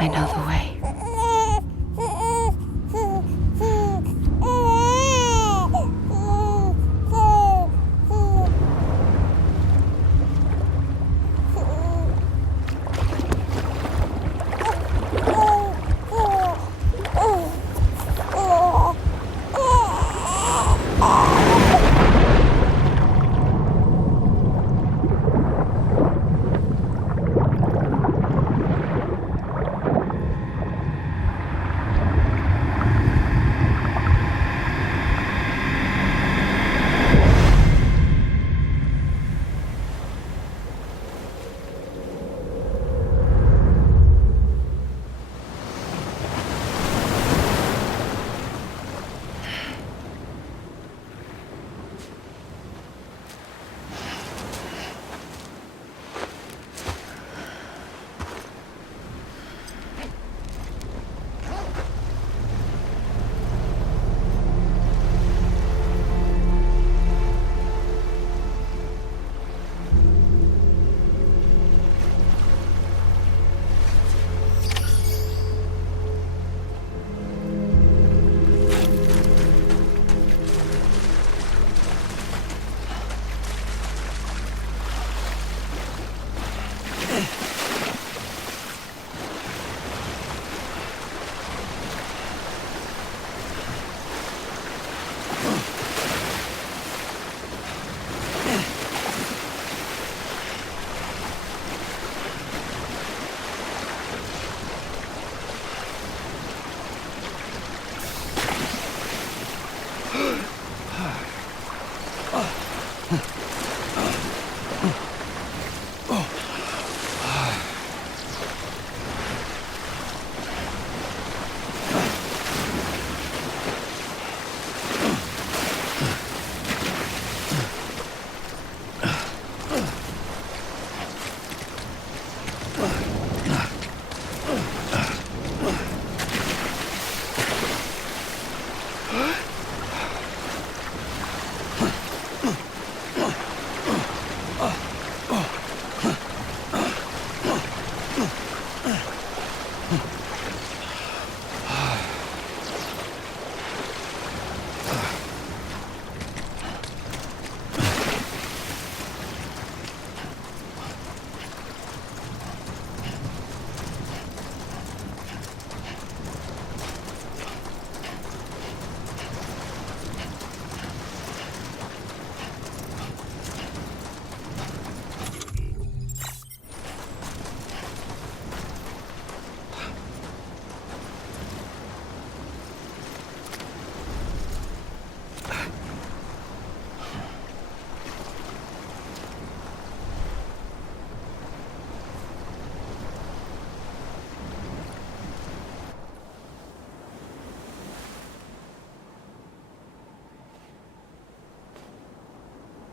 I know the way.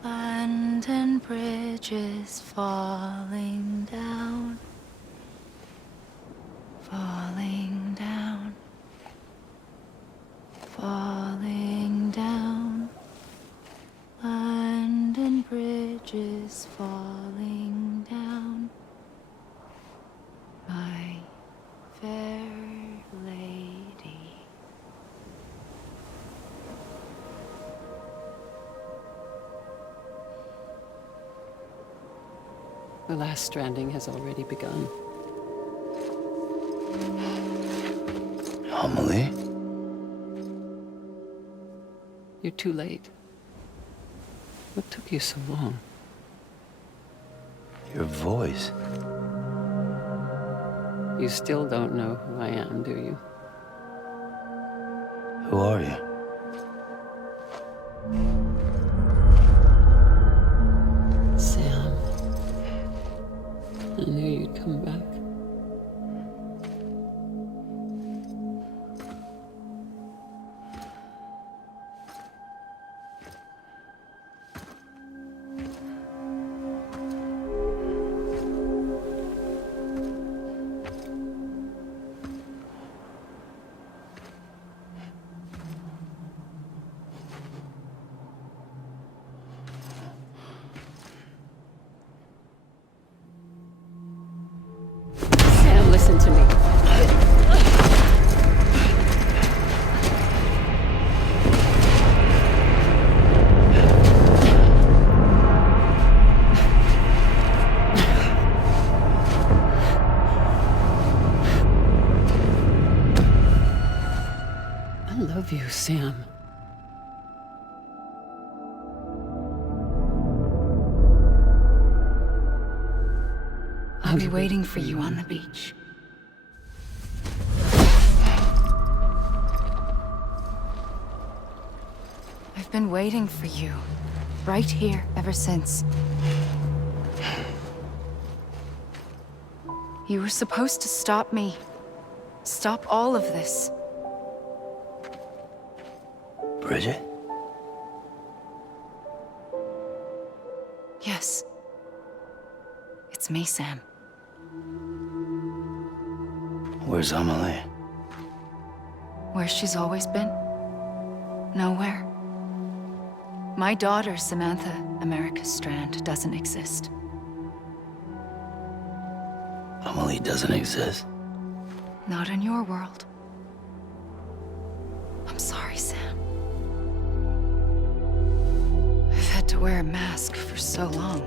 Abandoned bridges falling down, falling down, falling down. Abandoned bridges falling down, my fair lady. The last stranding has already begun. Amelie? You're too late. What took you so long? Your voice. You still don't know who I am, do you? Who are you? Sam. I knew you'd come back. love you, Sam. I'll be waiting for you on the beach. I've been waiting for you, right here, ever since. You were supposed to stop me. Stop all of this. Bridget? Yes. It's me, Sam. Where's Amelie? Where she's always been. Nowhere. My daughter, Samantha America Strand, doesn't exist. Amelie doesn't exist. Not in your world. I'm sorry, Sam. I've had to wear a mask for so long.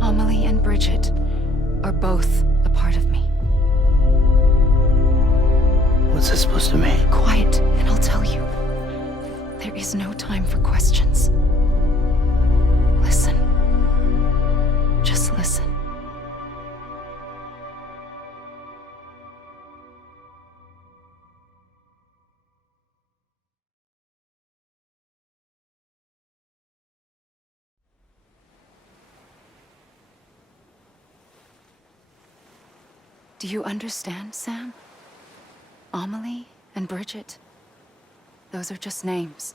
Amelie and Bridget are both a part of me. What's this supposed to mean? Quiet, and I'll tell you. There is no time for questions. Listen. Just listen. Do you understand, Sam? Amelie and Bridget, those are just names.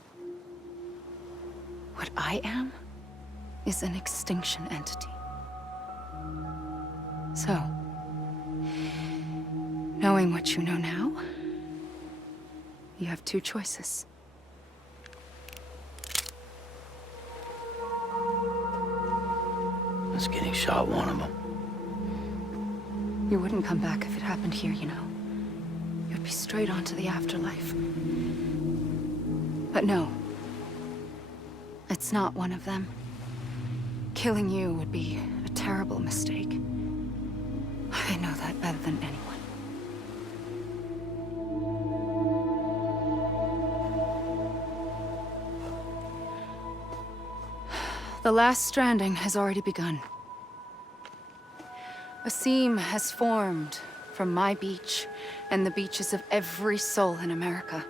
What I am is an extinction entity. So, knowing what you know now, you have two choices. Was getting shot one of them. You wouldn't come back if it happened here, you know. You'd be straight on to the afterlife. But no. It's not one of them. Killing you would be a terrible mistake. I know that better than anyone. The last stranding has already begun. A seam has formed from my beach and the beaches of every soul in America.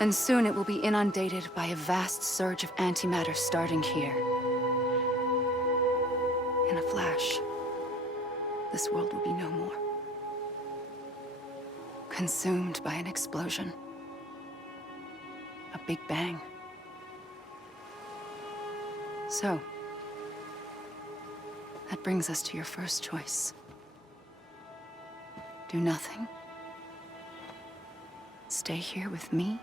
And soon it will be inundated by a vast surge of antimatter starting here. In a flash, this world will be no more. Consumed by an explosion. A big bang. So, that brings us to your first choice. Do nothing. Stay here with me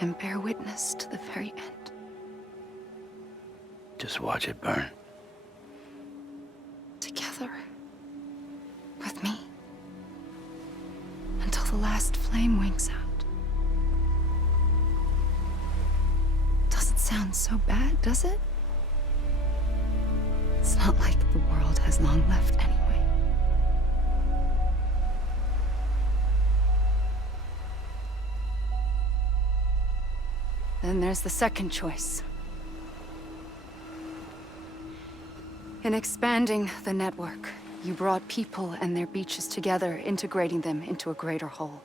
and bear witness to the very end. Just watch it burn. Together. With me. Until the last flame winks out. Doesn't sound so bad, does it? It's not like the world has long left anyway. Then there's the second choice. In expanding the network, you brought people and their beaches together, integrating them into a greater whole.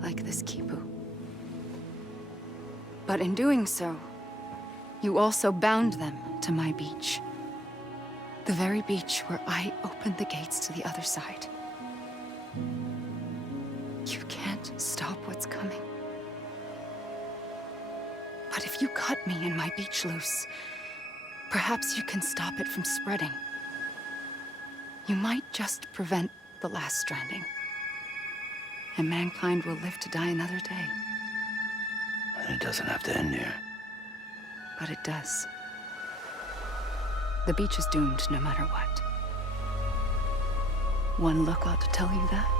Like this Kipu. But in doing so, you also bound them to my beach. The very beach where I opened the gates to the other side. You can't stop what's coming. But if you cut me and my beach loose, perhaps you can stop it from spreading. You might just prevent the last stranding. And mankind will live to die another day. And it doesn't have to end here. But it does. The beach is doomed no matter what. One look ought to tell you that.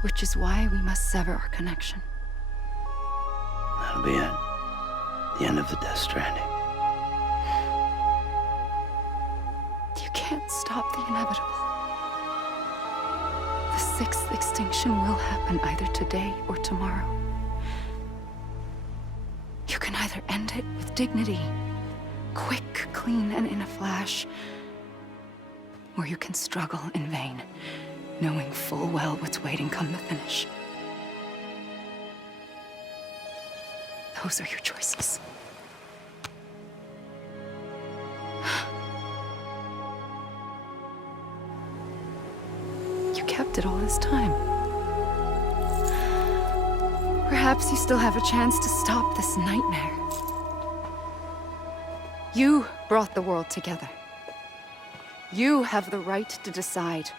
Which is why we must sever our connection. That'll be it. The end of the Death Stranding. stop the inevitable. The sixth extinction will happen either today or tomorrow. You can either end it with dignity, quick, clean, and in a flash, or you can struggle in vain, knowing full well what's waiting come the finish. Those are your choices. You kept it all this time. Perhaps you still have a chance to stop this nightmare. You brought the world together. You have the right to decide.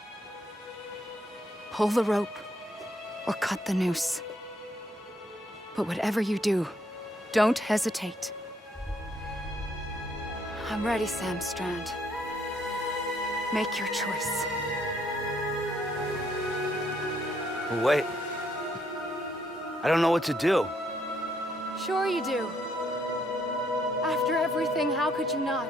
Pull the rope or cut the noose. But whatever you do, don't hesitate. I'm ready, Sam Strand. Make your choice. But wait. I don't know what to do. Sure you do. After everything, how could you not?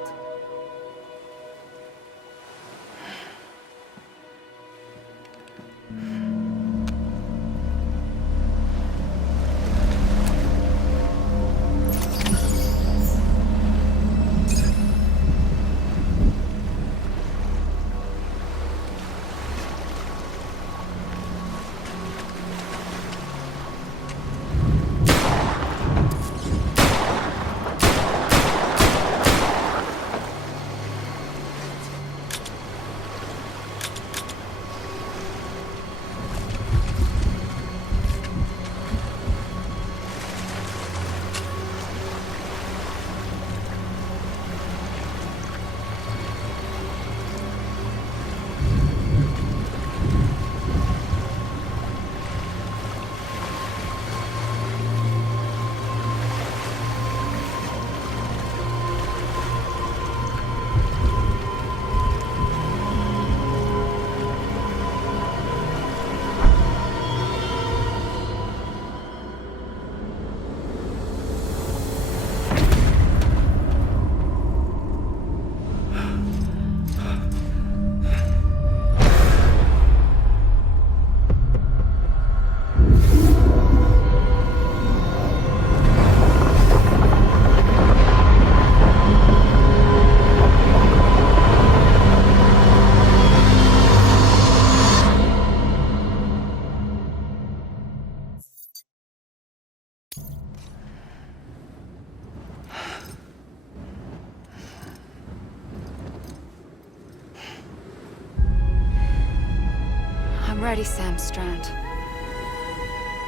I'm ready, Sam Strand.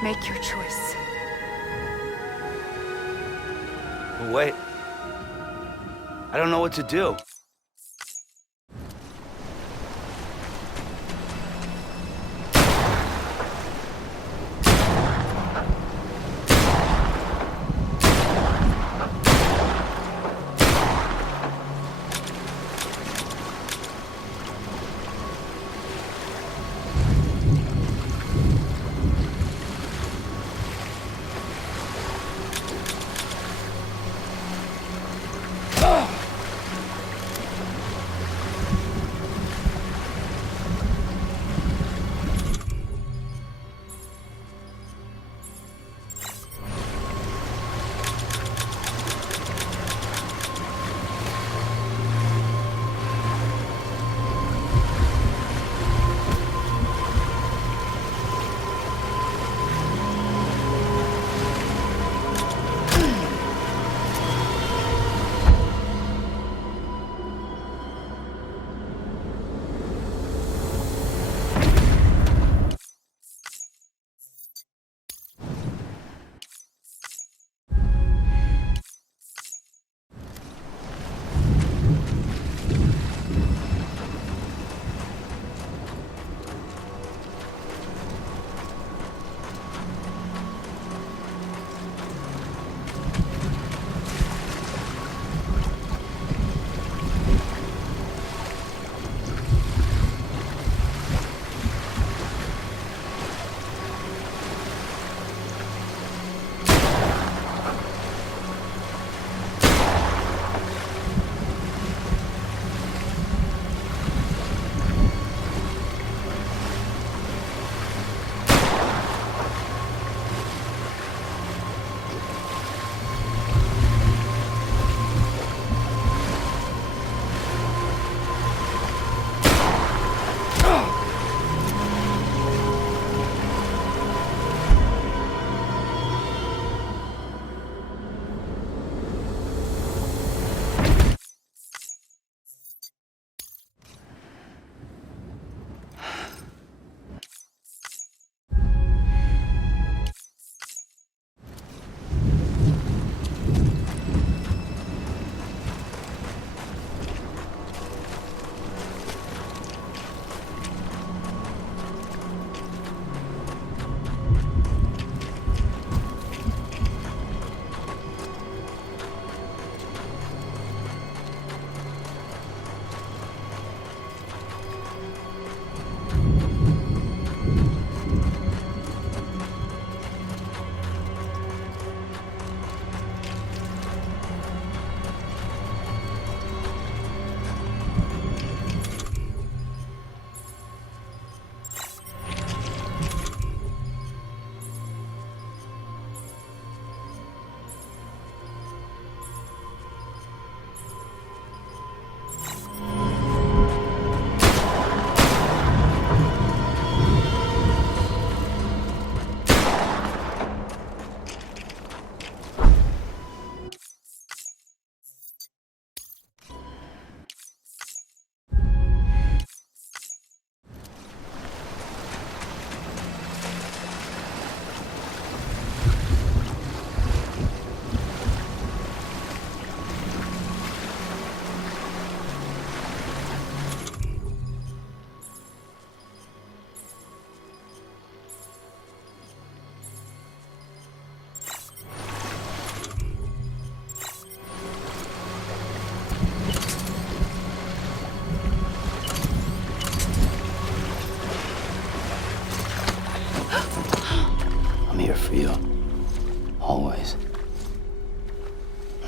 Make your choice. But wait. I don't know what to do.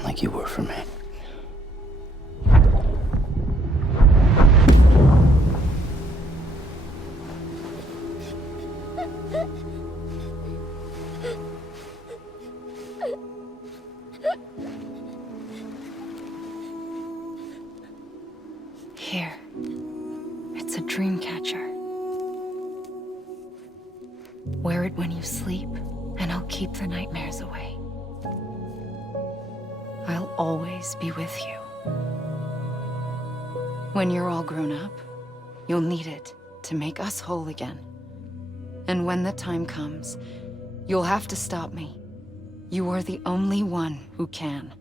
like you were for me. Here. It's a dream catcher. Wear it when you sleep, and I'll keep the nightmares away. I'll always be with you. When you're all grown up, you'll need it to make us whole again. And when the time comes, you'll have to stop me. You are the only one who can.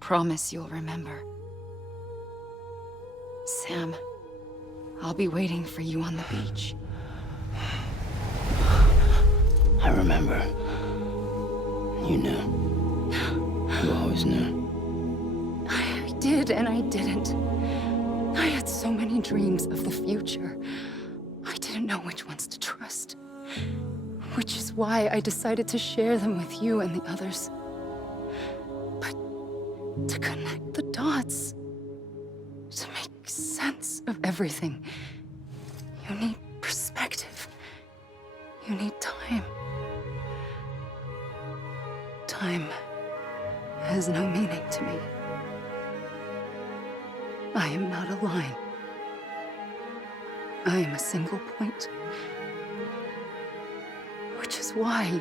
Promise you'll remember. Sam, I'll be waiting for you on the beach. I remember. You knew. You always knew. I did and I didn't. I had so many dreams of the future. I didn't know which ones to trust. Which is why I decided to share them with you and the others. But to connect the dots, to make sense of everything, you need perspective. You need time. Time has no meaning to me. I am not a line. I am a single point. Which is why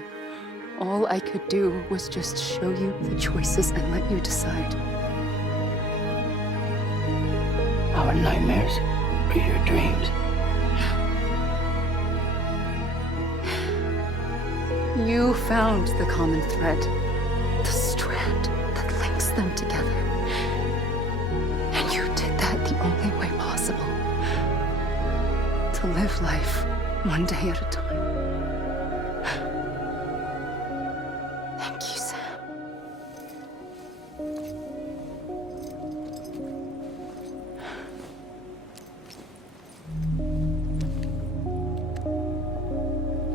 all I could do was just show you the choices and let you decide. Our nightmares are your dreams. You found the common thread, the strand that links them together. And you did that the only way possible. To live life one day at a time. Thank you, Sam.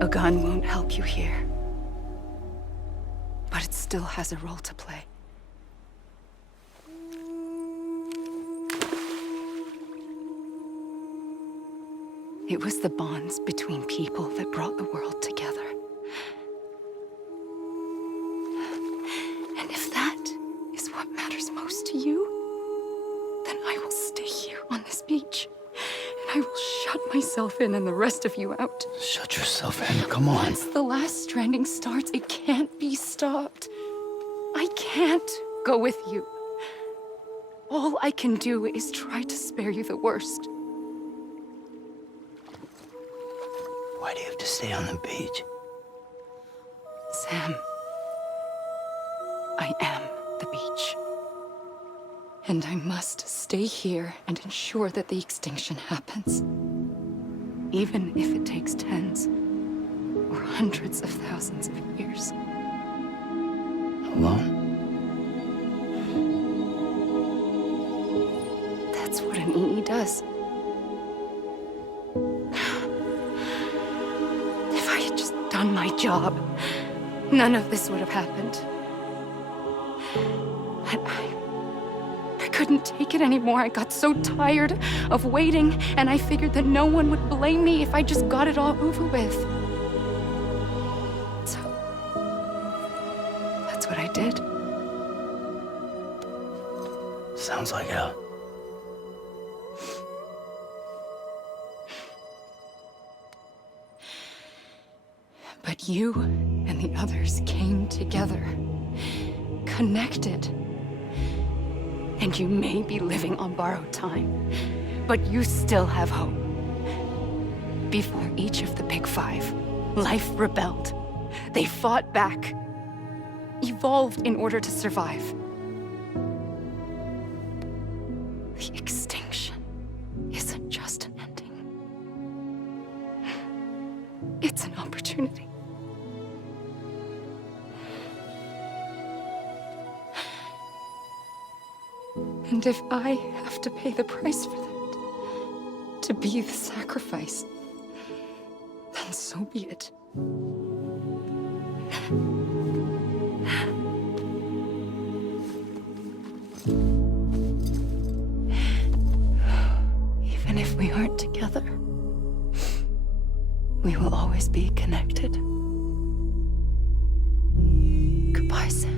A gun won't help you here. But it still has a role to play. It was the bonds between people that brought the world together. And if that is what matters most to you, then I will stay here on this beach. And I will shut myself in and the rest of you out. Shut yourself in, come on. Once the last stranding starts, it can't be stopped. I can't go with you. All I can do is try to spare you the worst. Why do you have to stay on the beach? Sam, I am the beach. And I must stay here and ensure that the extinction happens. Even if it takes tens or hundreds of thousands of years. Alone? That's what an EE does. If I had just done my job, none of this would have happened. But I couldn't take it anymore. I got so tired of waiting, and I figured that no one would blame me if I just got it all over with. So, that's what I did. Sounds like hell. But you and the others came together, connected. And you may be living on borrowed time, but you still have hope. Before each of the Big Five, life rebelled. They fought back, evolved in order to survive. The extinction isn't just an ending. It's an opportunity. And if I have to pay the price for that, to be the sacrifice, then so be it. Even if we aren't together, we will always be connected. Goodbye, Sam.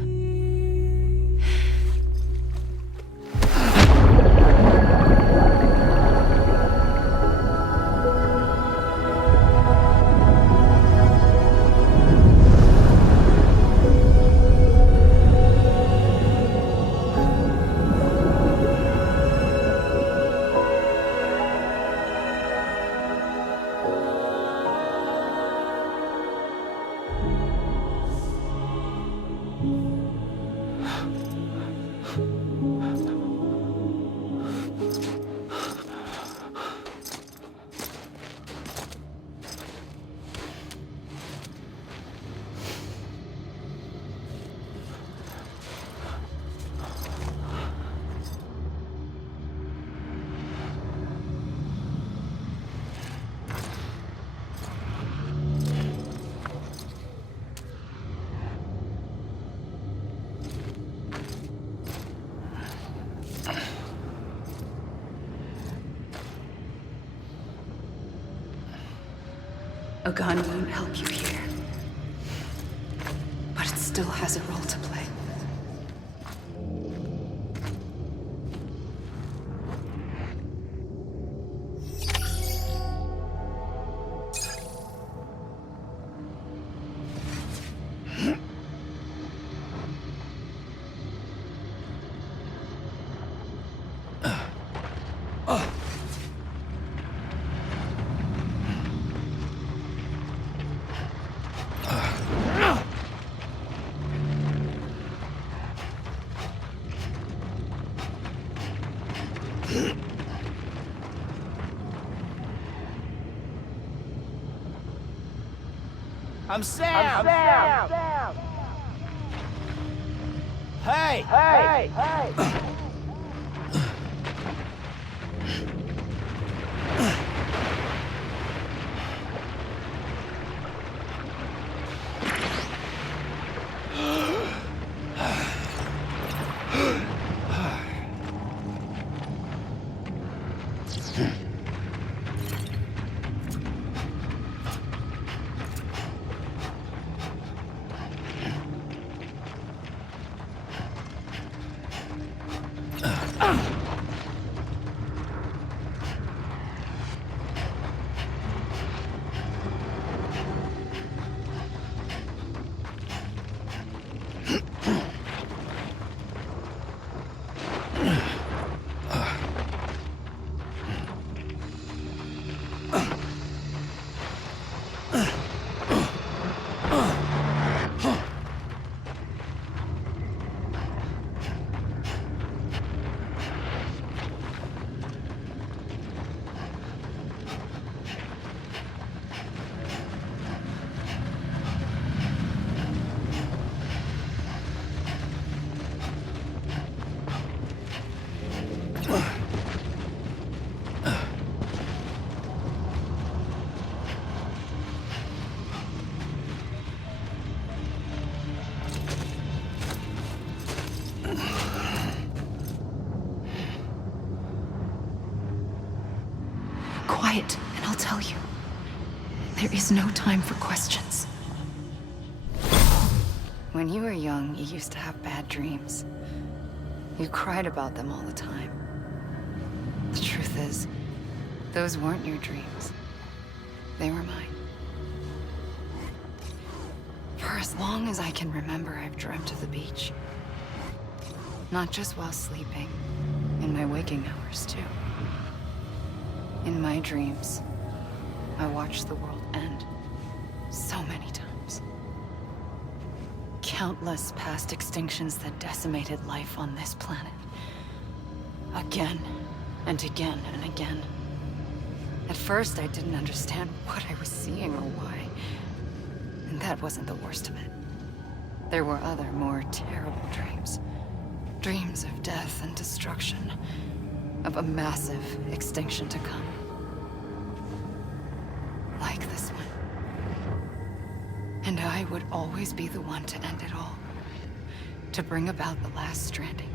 A gun won't help you here, but it still has a role to play. I'm Sam! Hey! Quiet, and I'll tell you. There is no time for questions. When you were young, you used to have bad dreams. You cried about them all the time. The truth is, those weren't your dreams. They were mine. For as long as I can remember, I've dreamt of the beach. Not just while sleeping, in my waking hours, too. In my dreams, I watched the world end so many times. Countless past extinctions that decimated life on this planet. Again, and again, and again. At first, I didn't understand what I was seeing or why. And that wasn't the worst of it. There were other, more terrible dreams. Dreams of death and destruction. Of a massive extinction to come. Like this one. And I would always be the one to end it all. To bring about the last stranding.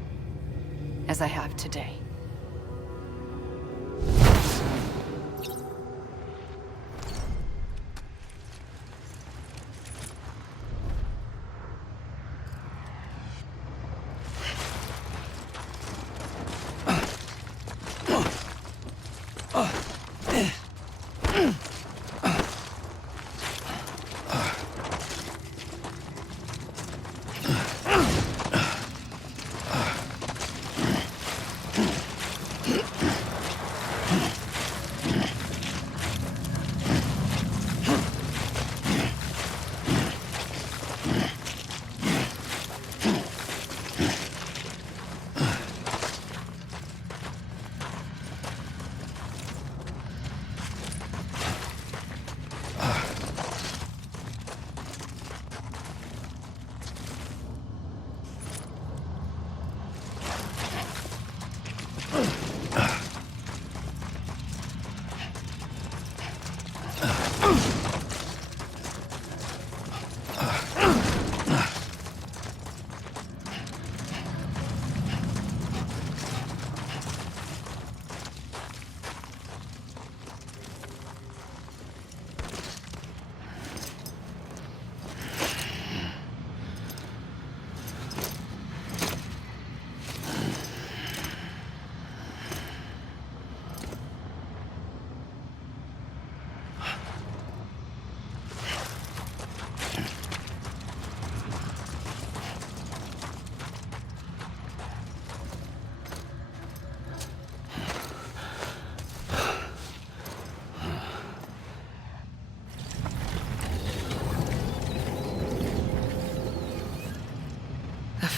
as I have today.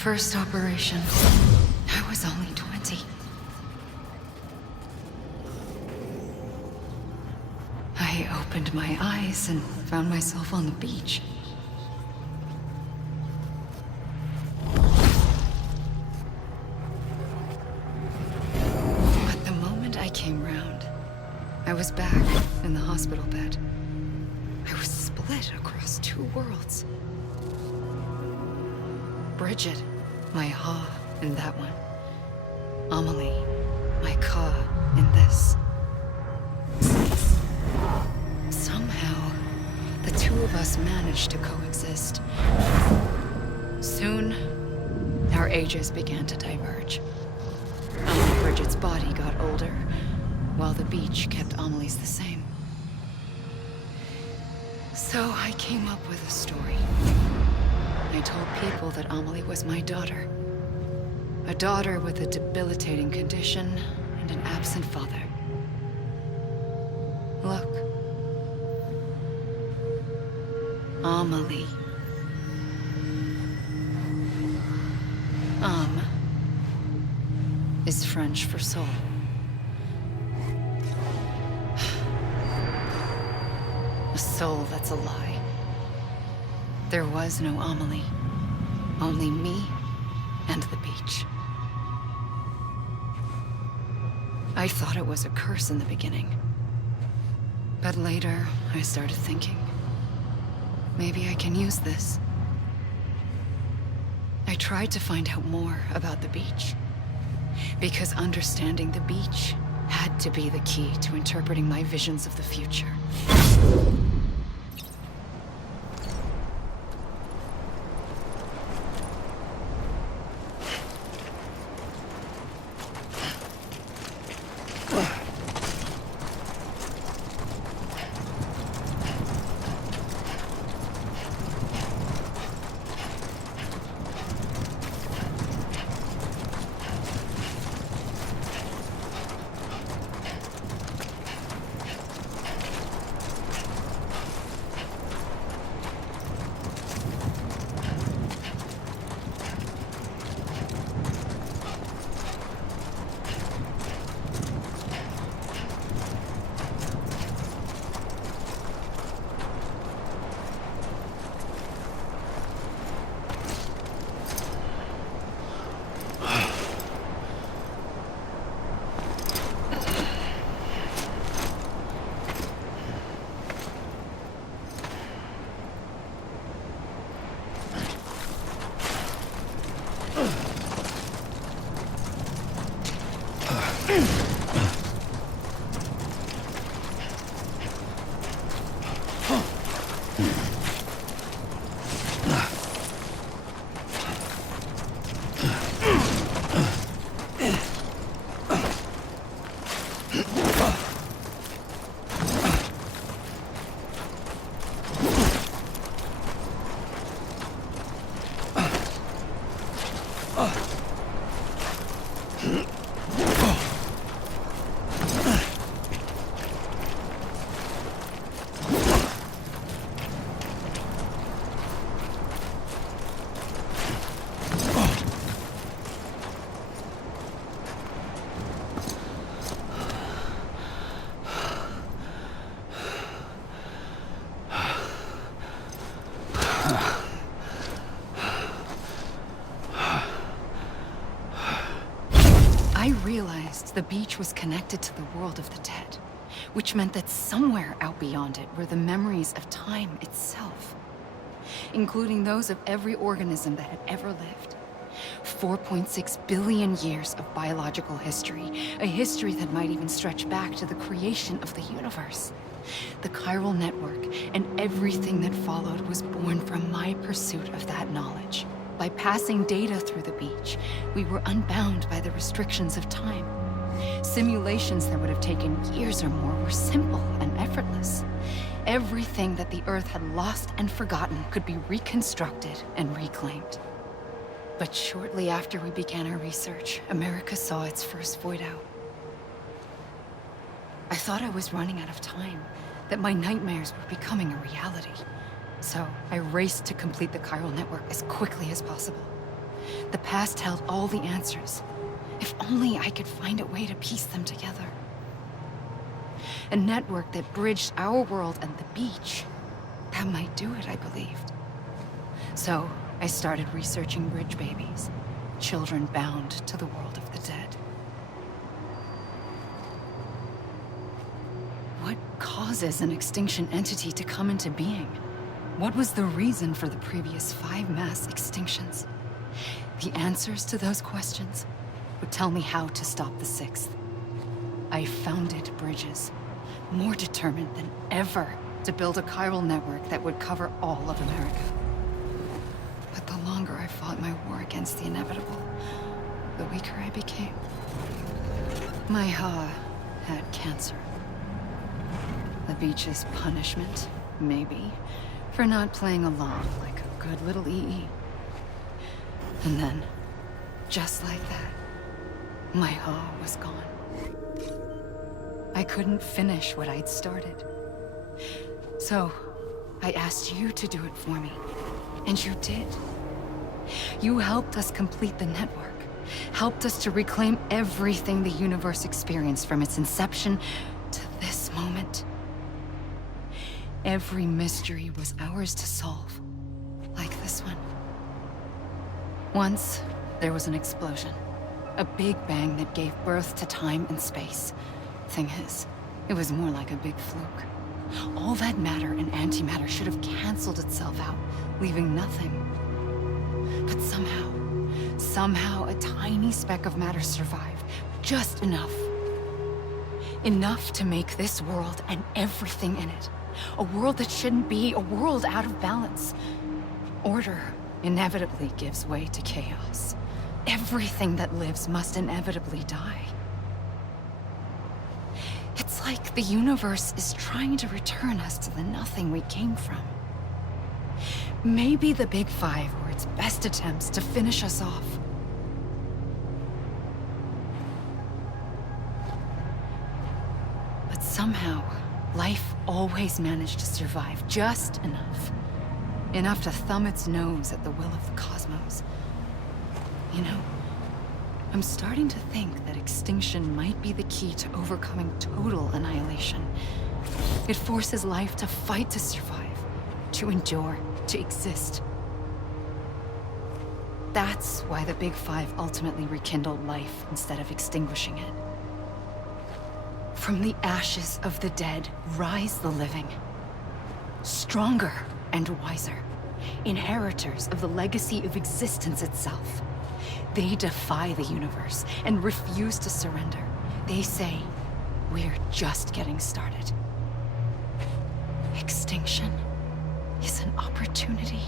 First operation, I was only 20. I opened my eyes and found myself on the beach. But the moment I came round, I was back in the hospital bed. I was split across two worlds. Bridget, my Ha in that one. Amelie, my Ka in this. Somehow, the two of us managed to coexist. Soon, our ages began to diverge. Only Bridget's body got older, while the beach kept Amelie's the same. So I came up with a story. I told people that Amelie was my daughter. A daughter with a debilitating condition and an absent father. Look. Amelie. Is French for soul. A soul that's a lie. There was no Amelie. Only me and the beach. I thought it was a curse in the beginning. But later, I started thinking, maybe I can use this. I tried to find out more about the beach. Because understanding the beach had to be the key to interpreting my visions of the future. I realized the beach was connected to the world of the dead, which meant that somewhere out beyond it were the memories of time itself, including those of every organism that had ever lived. 4.6 billion years of biological history, a history that might even stretch back to the creation of the universe. The chiral network and everything that followed was born from my pursuit of that knowledge. By passing data through the beach, we were unbound by the restrictions of time. Simulations that would have taken years or more were simple and effortless. Everything that the Earth had lost and forgotten could be reconstructed and reclaimed. But shortly after we began our research, America saw its first void out. I thought I was running out of time, that my nightmares were becoming a reality. So I raced to complete the chiral network as quickly as possible. The past held all the answers. If only I could find a way to piece them together. A network that bridged our world and the beach. That might do it, I believed. So I started researching bridge babies, children bound to the world of the dead. What causes an extinction entity to come into being? What was the reason for the previous 5 mass extinctions? The answers to those questions would tell me how to stop the 6th. I founded bridges, more determined than ever to build a chiral network that would cover all of America. But the longer I fought my war against the inevitable, the weaker I became. My Ha had cancer. The beach's punishment, maybe, for not playing along like a good little EE. And then, just like that, my Ha was gone. I couldn't finish what I'd started. So, I asked you to do it for me, and you did. You helped us complete the network, helped us to reclaim everything the universe experienced from its inception to this moment. Every mystery was ours to solve, like this one. Once, there was an explosion. A big bang that gave birth to time and space. Thing is, it was more like a big fluke. All that matter and antimatter should have canceled itself out, leaving nothing. But somehow a tiny speck of matter survived. Just enough. Enough to make this world and everything in it. A world that shouldn't be, a world out of balance. Order inevitably gives way to chaos. Everything that lives must inevitably die. It's like the universe is trying to return us to the nothing we came from. Maybe the Big Five were its best attempts to finish us off. But somehow, life always managed to survive just enough. Enough to thumb its nose at the will of the cosmos. You know, I'm starting to think that extinction might be the key to overcoming total annihilation. It forces life to fight to survive, to endure, to exist. That's why the Big Five ultimately rekindled life instead of extinguishing it. From the ashes of the dead, rise the living. Stronger and wiser. Inheritors of the legacy of existence itself. They defy the universe and refuse to surrender. They say we're just getting started. Extinction is an opportunity.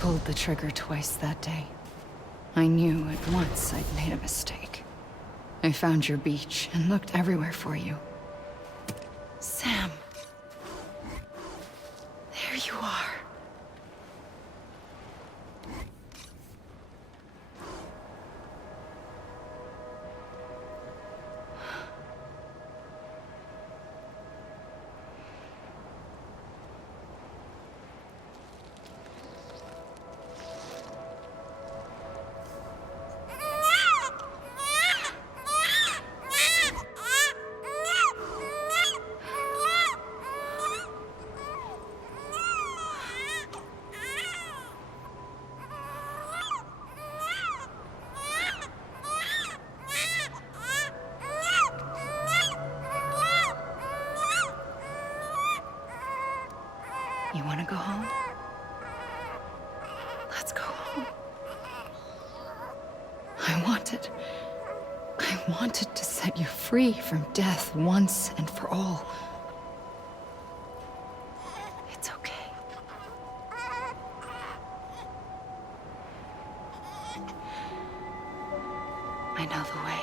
Pulled the trigger twice that day. I knew at once I'd made a mistake. I found your beach and looked everywhere for you. Sam. There you are. You want to go home? Let's go home. I wanted to set you free from death once and for all. It's okay. I know the way.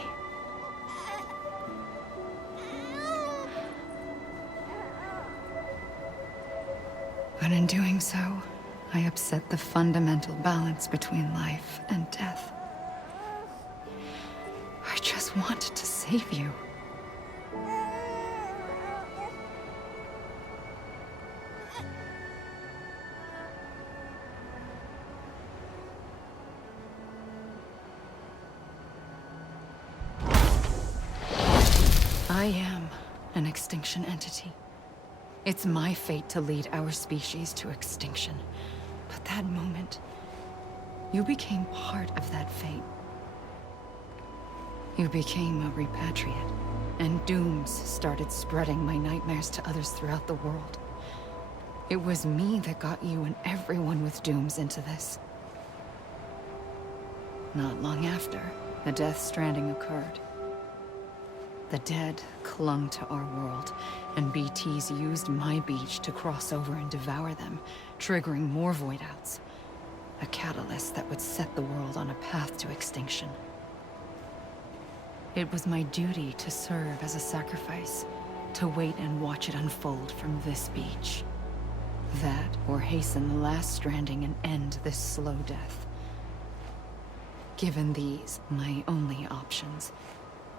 But in doing so, I upset the fundamental balance between life and death. I just wanted to save you. I am an extinction entity. It's my fate to lead our species to extinction. But that moment, you became part of that fate. You became a repatriate, and dooms started spreading my nightmares to others throughout the world. It was me that got you and everyone with dooms into this. Not long after, the Death Stranding occurred. The dead clung to our world, and BTs used my beach to cross over and devour them, triggering more void outs. A catalyst that would set the world on a path to extinction. It was my duty to serve as a sacrifice, to wait and watch it unfold from this beach. That, or hasten the last stranding and end this slow death. Given these, my only options,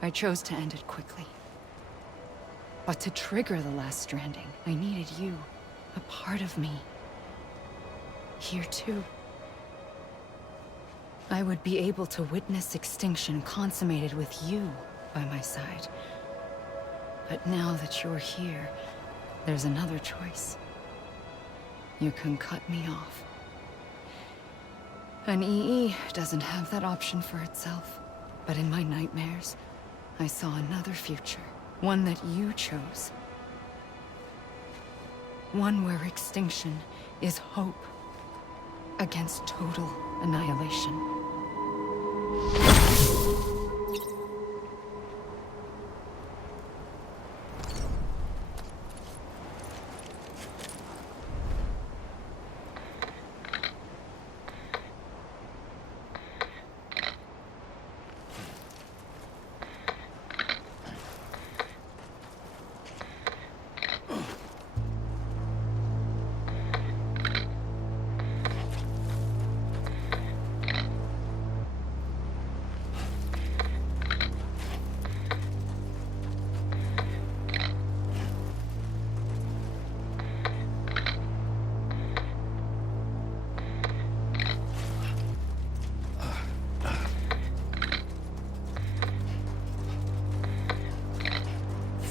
I chose to end it quickly. But to trigger the last stranding, I needed you, a part of me. Here too. I would be able to witness extinction consummated with you by my side. But now that you're here, there's another choice. You can cut me off. An EE doesn't have that option for itself. But in my nightmares, I saw another future. One that you chose. One where extinction is hope against total annihilation.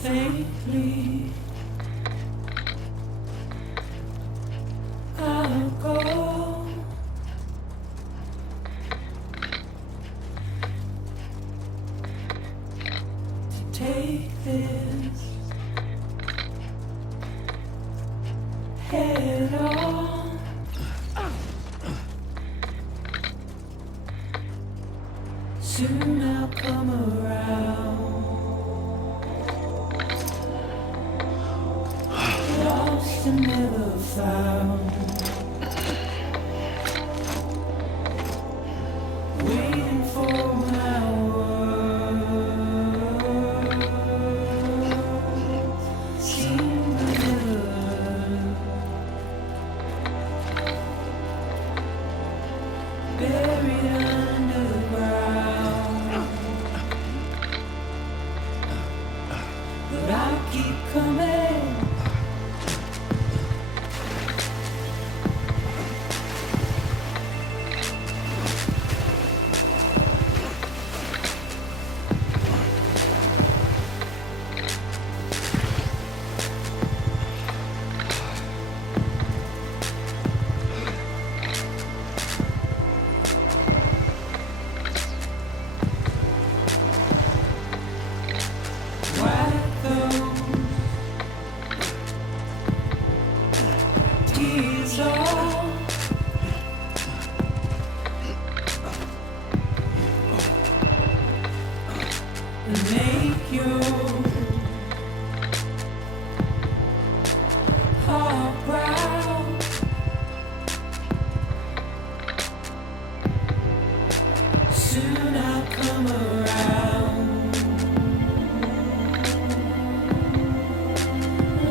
Safely, I'll go. To take this head on. Soon I'll come around. Lost and never found. Waiting for my words. Seem to never learn. Buried underground. But I'll keep coming. Make your heart proud. Soon I'll come around.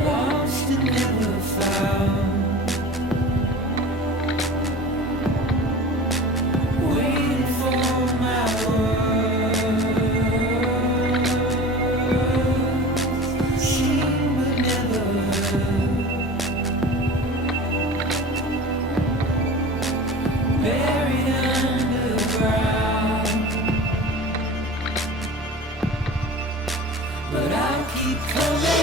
Lost and never found. Waiting for my buried underground, but I'll keep coming.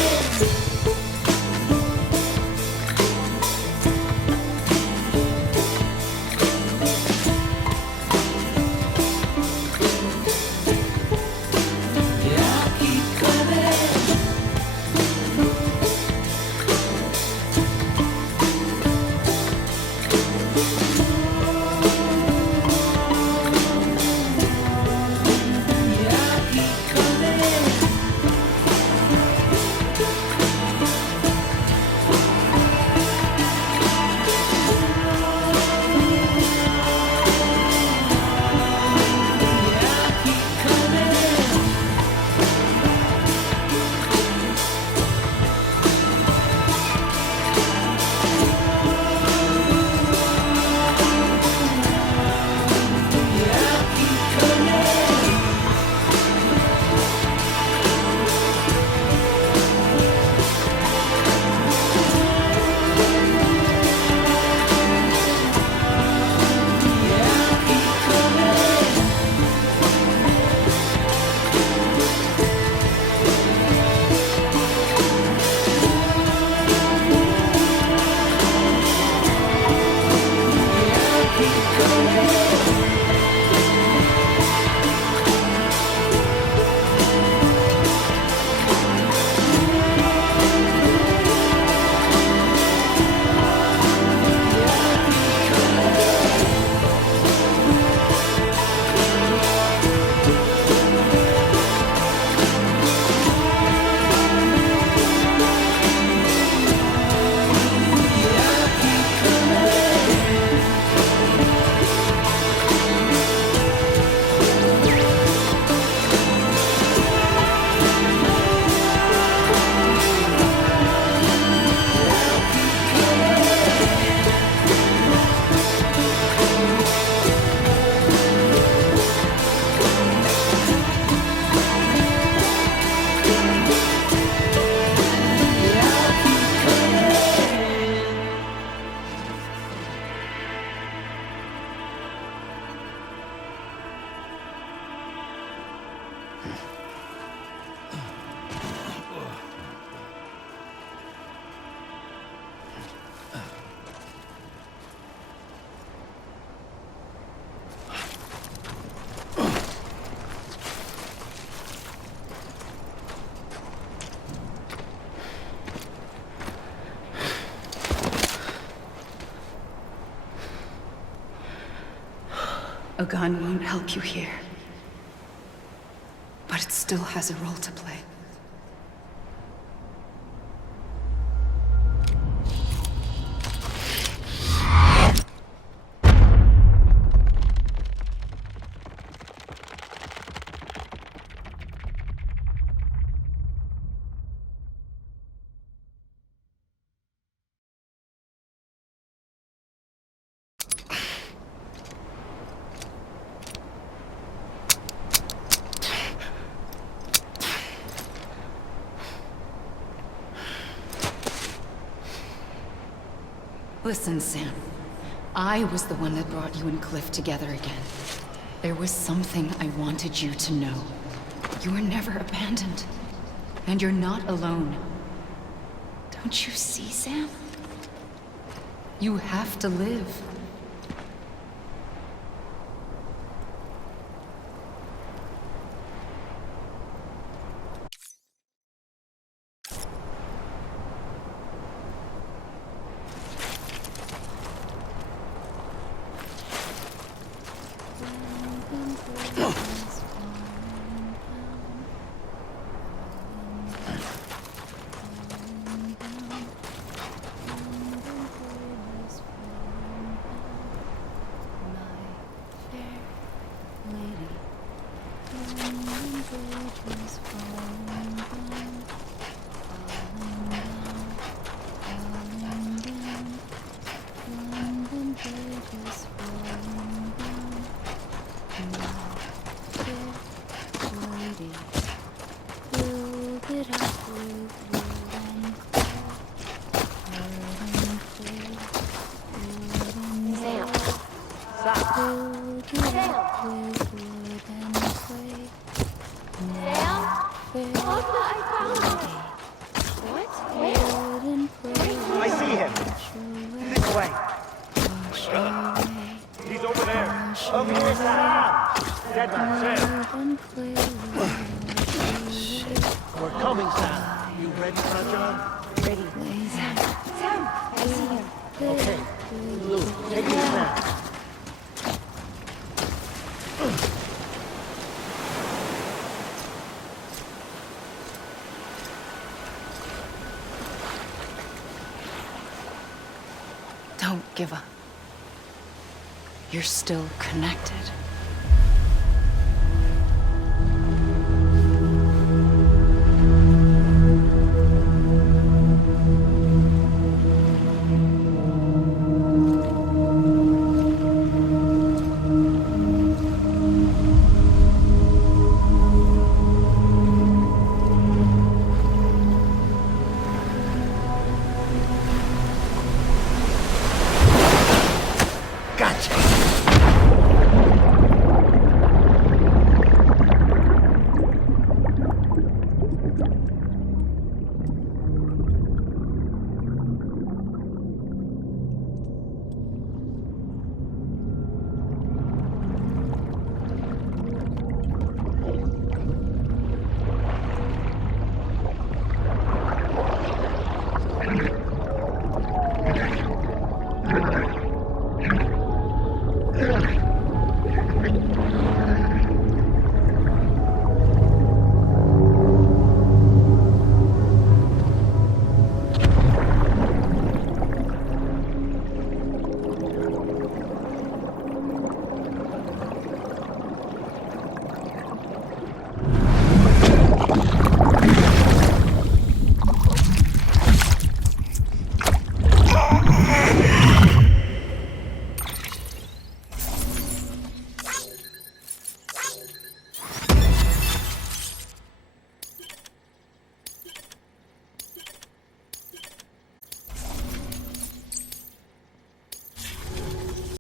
A gun won't help you here. But it still has a role to play. Listen, Sam. I was the one that brought you and Cliff together again. There was something I wanted you to know. You were never abandoned. And you're not alone. Don't you see, Sam? You have to live. I see him. This way. He's over there. Over here, Sam. Dead man, Sam. We're coming, Sam. You ready, Sanjon? Ready. Sam. Sam! I see him. Okay. Luke, take me back. Don't give up. You're still connected.